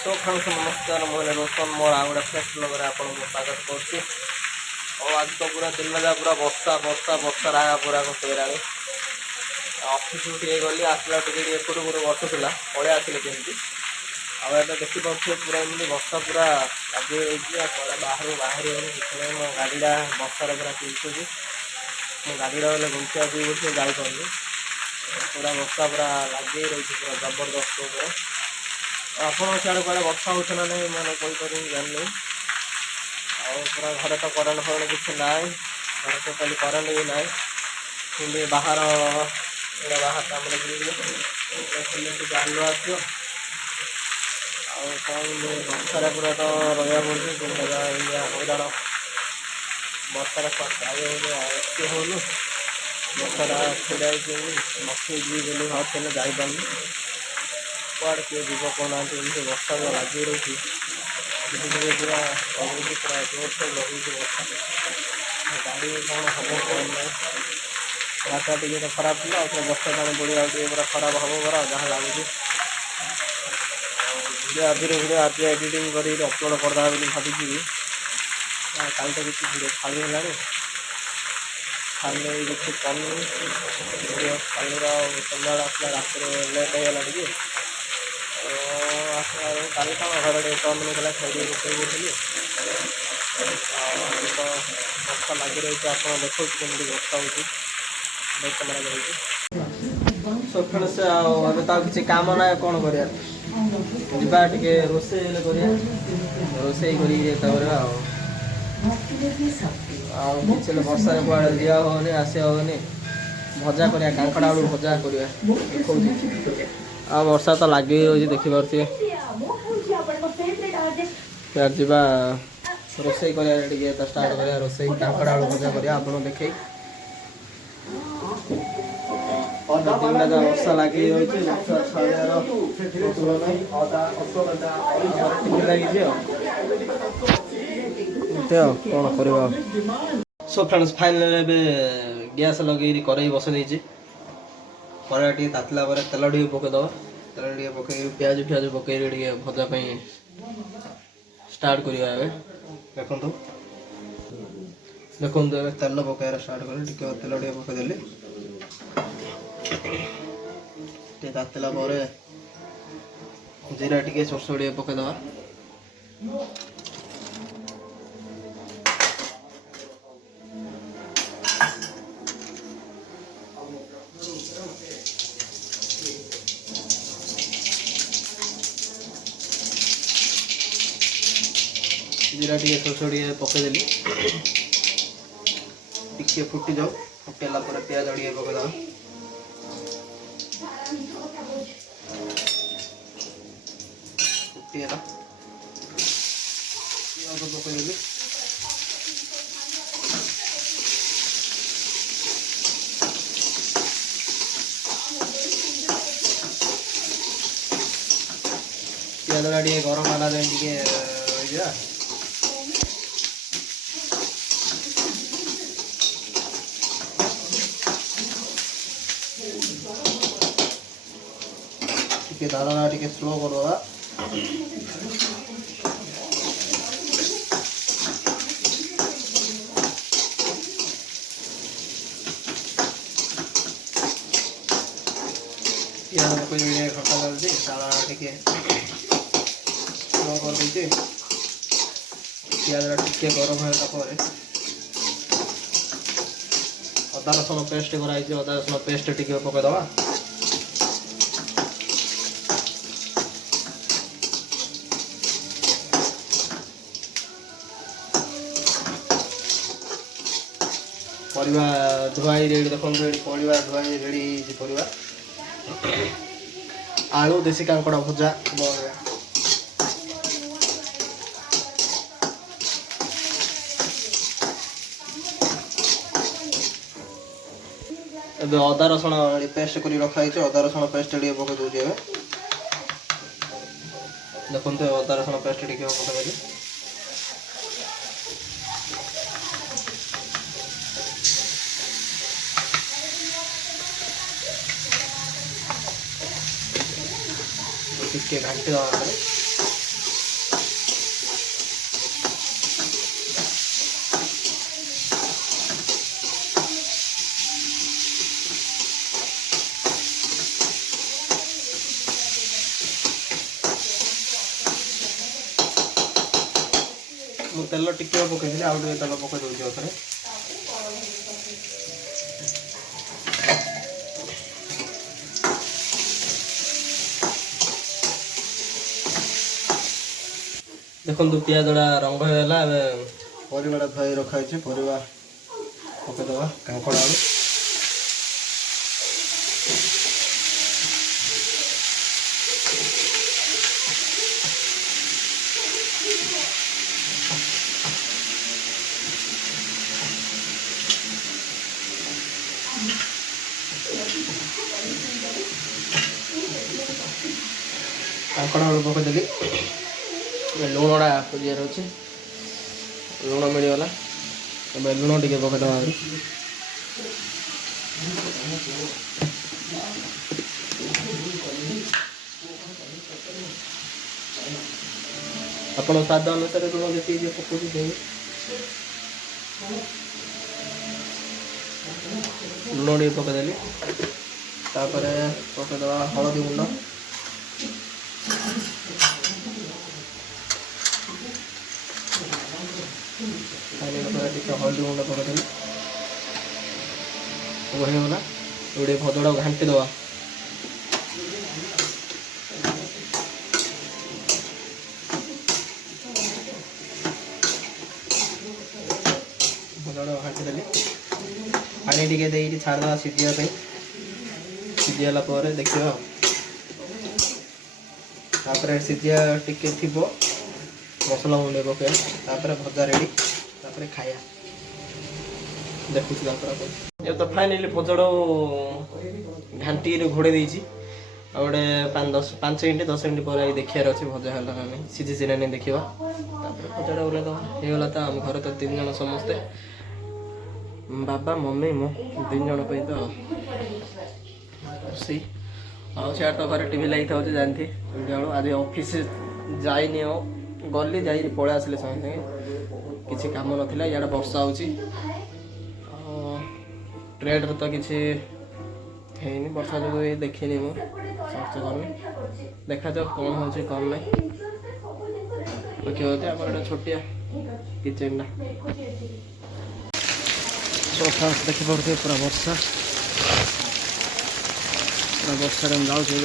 So friends नमस्कार मुझे रोशन मोर आ गए फेस्ट लगे आपको स्वागत करुच्ची। और आज तो पूरा दिन बजा पूरा बर्षा बर्षा बर्षा रहा पूरा कईरा अफिस उठे गली आसला टे एपट गोटे बसुला पलि आसिले केमती आए देखिपे पूरा एमती बर्षा पूरा लगे रही बाहर बाहर होनी मो गाड़ीटा बर्षार पूरा पिछुची मो गाड़ीटा गले गुंचा बोल जापारे पूरा बर्षा पूरा लगे रही पूरा जबरदस्त ଆପଣ ସିଆଡ଼େ କୁଆଡ଼େ ବର୍ଷା ହେଉଛି ନା ନାହିଁ ମାନେ କହିପାରିବି ଜାଣିନି। ଆଉ ପୁରା ଘରେ ତ କରେଣ୍ଟ ଫରେଣ୍ଟ କିଛି ନାହିଁ, ଘରେ ଟୋଟାଲି କରେଣ୍ଟ ବି ନାହିଁ। କିନ୍ତୁ ବାହାର ଏଇଟା ବାହାର କାମରେ ଥିଲେ ଟିକେ ଆଲୁଅ ଆସିବ। ଆଉ କ'ଣ ବର୍ଷାରେ ପୁରା ତ ରହିବାକୁ ପଡ଼ୁଛି କିନ୍ତୁ ଇଏ ହଇରାଣ ବର୍ଷାରେ ଯାଇ ହେଉନି ଏତେ ହେଉନି ବର୍ଷାଟା ଛିଡ଼ା ହେଇଛି ନଥି ଯିବି ବୋଲି ଭାବୁଥିଲେ ଯାଇପାରୁନି। କୁଆଡ଼େ କିଏ ଯିବ କହୁନାହାନ୍ତି ଏମିତି ବର୍ଷା ତ ଲାଗି ରହୁଛି ଧୀରେ ପୁରା ଲଗେଇକି ପୁରା ଜୋରସେ ଲଗେଇଛି ବର୍ଷା ଗାଡ଼ି କ'ଣ ହେବ କ'ଣ ନାହିଁ। ରାସ୍ତା ଟିକେ ତ ଖରାପ ଥିଲା ଆଉ ବର୍ଷା ପାଣି ପଡ଼ି ଆଉ ଟିକେ ପୁରା ଖରାପ ହେବ ପରା ଯାହା ଲାଗୁଛି। ଭିଡ଼ିଓ ଭିଡ଼ିଓ ଆଜି ଏଡ଼ିଟିଂ କରିକି ଅପଲୋଡ଼ କରିଦେବା ବୋଲି ଭାବିଛି। କାଲି ତ କିଛି ଭିଡ଼ିଓ ଛାଡ଼ି ହେଲାଣି ଖାଲି କିଛି କମୁନି ଭିଡ଼ିଓ କାଲିର ସନ୍ଧ୍ୟାବେଳେ ଆସିଲା ରାତିରେ ଲେଟ୍ ହେଇଗଲା ଟିକେ କାଲି ତ ଘରେ ଟିକେ କମ୍ ମିଳିଥିଲା ଖାଇକି ରୋଷେଇ କରୁଥିଲି। ଆଉ ତ ବର୍ଷା ଲାଗି ରହିଛି ଆପଣ ଦେଖନ୍ତୁ କେମିତି ବର୍ଷା ହେଉଛି କ୍ୟାମେରା ରହିଛି ସକାଳେ ସେ ଆଉ ଏବେ ତ ଆଉ କିଛି କାମ ନାହିଁ କ'ଣ କରିବା ଯିବା ଟିକେ ରୋଷେଇ ହେଲେ କରିବା ରୋଷେଇ କରିକି ଏତା କରିବା ଆଉ କିଛି ହେଲେ ବର୍ଷାରେ କୁଆଡ଼େ ଯିବା ହେବନି ଆସିବା ହେବନି ଭଜା କରିବା କାଙ୍କଡ଼ ଆଳୁ ଭଜା କରିବା ଦେଖଉଛି। ଆଉ ବର୍ଷା ତ ଲାଗି ରହୁଛି ଦେଖିପାରୁଥିବେ ଯିବା ରୋଷେଇ କରିବା ଟିକେ ଷ୍ଟାର୍ଟ କରିବା ରୋଷେଇ କାଙ୍କଡ଼ ଆଳୁ ଭଜା କରିବା ଆପଣ ଦେଖେଇ ଦିନଟା ଯାହା ବର୍ଷା ଲାଗି ରହିଛି ବର୍ଷା ଛାଡ଼ିବାର ଟିକେ ଲାଗିଛି ଏମିତି ଆଉ କ'ଣ କରିବା। ସୋ ଫ୍ରେଣ୍ଡସ୍ ଫାଇନାଲ୍ ଏବେ ଗ୍ୟାସ୍ ଲଗେଇକି କରେଇ ବସାଇ ଦେଇଛି। କରେଇ ଟିକେ ତାତିଲା ପରେ ତେଲ ଟିକେ ପକାଇଦେବା ତେଲ ଟିକେ ପକାଇକି ପିଆଜ ଫିଆଜ ପକାଇକି ଟିକେ ଭଜା ପାଇଁ ଷ୍ଟାର୍ଟ କରିବା। ଏବେ ଦେଖନ୍ତୁ ଏବେ ତେଲ ପକାଇବା ଷ୍ଟାର୍ଟ କଲେ ଟିକେ ତେଲ ଟିକେ ପକାଇଦେଲି ଟିକେ ତାତିଲା ପରେ ଜିରା ଟିକେ ସୋରିଷ ଟିକେ ପକାଇଦେବା ଜିରା ଟିକେ ସୋରିଷ ଟିକେ ପକାଇଦେଲି ଟିକେ ଫୁଟି ଯାଉ ଫୁଟିଲା ପରେ ପିଆଜ ଟିକେ ପକାଇଦେବା ଫୁଟିଗଲା ପିଆଜ ପକାଇଦେଲି ପିଆଜଟା ଟିକେ ଗରମ ହେଲା ଯାଏ ଟିକେ ରହିଯିବା ଟିକେ ଦାନା ଟିକେ ସ୍ଲୋ କରିଦେବା ପିଆଜ ପକାଇ ଟିକେ ଖଟା ଯାଉଛି ଦାନା ଟିକେ ସ୍ଲୋ କରିଦେଇଛି ପିଆଜଟା ଟିକେ ଗରମ ହେଲା ପରେ ଅଦା ରସୁଣ ପେଷ୍ଟ କରାହେଇଛି ଅଦା ରସୁଣ ପେଷ୍ଟ ଟିକେ ପକାଇଦେବା ପରିବା ଧୁଆଇ ରେଡ଼ି ଦେଖନ୍ତୁ ଏଠି ପରିବା ଧୁଆଇ ରେଡ଼ି ହେଇଛି ପରିବା ଆଳୁ ଦେଶୀ କାଙ୍କଡ଼ ଭଜା ଏବେ ଅଦା ରସୁଣ ପେଷ୍ଟ କରି ରଖା ହେଇଛି ଅଦା ରସୁଣ ପେଷ୍ଟ ଟିକେ ପକାଇ ଦେଉଛି ଏବେ ଦେଖନ୍ତୁ ଅଦା ରସୁଣ ପେଷ୍ଟ ଟିକେ ପକାଇଦେଲି ଟିକେ ଘାଣ୍ଟି ଦେବା ମୁଁ ତେଲ ଟିକେ ପକେଇଥିଲି, ଆଉ ଟିକେ ତେଲ ପକେଇ ଦେଉଛି ଆଉଥରେ। ଦେଖନ୍ତୁ ପିଆଜଟା ରଙ୍ଗ ହେଇଗଲା। ଏବେ ପରିବାଟା ଧୋଇ ରଖାହେଇଛି, ପରିବା ପକେଇଦେବା। କାଙ୍କଡ଼ ଆଳୁ ପକେଇଦେଲି। ଲୁଣଟା ଖୋଜିବାର ଅଛି, ଲୁଣ ମିଳିଗଲା। ଏବେ ଲୁଣ ଟିକେ ପକେଇଦେବା। ଆପଣ ସ୍ୱାଦ ଅନୁସାରେ ଲୁଣ ଯେତିକି ପକଉଛି ଦେବେ। ଲୁଣ ଟିକେ ପକେଇଦେଲି, ତାପରେ ପକେଇଦେବା ହଳଦୀ ଗୁଣ୍ଡ। ଟିକେ ହଳଦୀ ଗୁଣ୍ଡ ପକେଇଦେଲି, ହେଇଗଲା। ଗୋଟେ ଭଜଡ଼ାକୁ ଘାଣ୍ଟି ଦେବା। ଭଜଡ଼ାକୁ ଘାଣ୍ଟି ଦେଲି, ପାଣି ଟିକେ ଦେଇକି ଛାଡ଼ିଦେବା ସିଝିବା ପାଇଁ। ସିଝି ହେଲା ପରେ ଦେଖିବା। ତାପରେ ସିଝିବା ଟିକେ ଥିବ, ମସଲା ଗୁଣ୍ଡ ପକେଇବା, ତାପରେ ଭଜା ରେଡ଼ି, ତାପରେ ଖାଇବା। ଦେଖୁଛି ତାପରେ ଏବେ ତ ଫାଇନାଲି ଭଜଡ଼କୁ ଘାଣ୍ଟିରେ ଘୋଡ଼େଇ ଦେଇଛି। ଆଉ ଗୋଟେ 5 ମିନିଟ୍ 10 ମିନିଟ୍ ପରେ ଦେଖିବାର ଅଛି ଭଜା ହେଲା ନା ନାହିଁ, ସିଝିଛି ନା ନାହିଁ ଦେଖିବା। ତାପରେ ଭଜାଟା ଓହ୍ଲେଇଦେବା। ହେଇଗଲା। ତ ଆମ ଘରେ ତ 3 ଜଣ ସମସ୍ତେ, ବାବା ମମି ମୁଁ 3 ଜଣ ପାଇଁ ତ ରୋଷେଇ। ଆଉ ସିଆଡ଼େ ତ ଘରେ ଟିଭି ଲାଗିଥାଉଛି ଜାଣିଥି। ଆଜି ଅଫିସ୍ ଯାଇନି, ଆଉ ଗଲି ଯାଇକି ପଳେଇ ଆସିଲି ସାଙ୍ଗେ ସାଙ୍ଗେ। କିଛି କାମ ନଥିଲା। ଇଆଡ଼େ ବର୍ଷା ହେଉଛି। ଟ୍ରେଡ଼ରେ ତ କିଛି ହେଇନି, ବର୍ଷା ଯୋଗୁଁ ଦେଖିନି ମୁଁ, ସର୍ଚ୍ଚ କରିନି। ଦେଖାଯାଉ କ'ଣ ହେଉଛି କ'ଣ ନାହିଁ। ଦେଖିବା ଆମର ଗୋଟେ ଛୋଟିଆ କିଚେନ୍ଟା। ଫାଷ୍ଟ ଦେଖିପାରୁଥିବେ ପୁରା ବର୍ଷା, ବର୍ଷାରେ ମୁଁ ଯାଉଛି।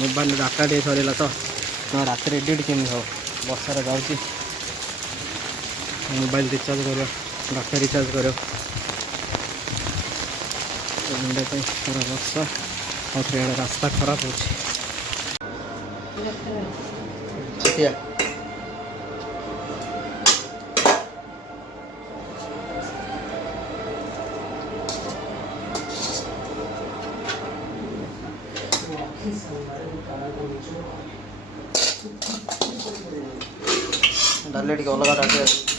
ମୋବାଇଲ ଡାଟା ଟିକେ ସରିଲା ତ ରାତିରେ ଏଡ଼ିଟ୍ କେମିତି ହେବ, ବର୍ଷାରେ ଯାଉଛି। ମୋବାଇଲ ରିଚାର୍ଜ କରିବ, ଡାଟା ରିଚାର୍ଜ କରିବ। ପାଇଁ ପୁରା ବର୍ଷା, ଆଉ ଥରେ ରାସ୍ତା ଖରାପ ହେଉଛି। ଡାଲି ଟିକେ ଅଲଗା ଡାଲି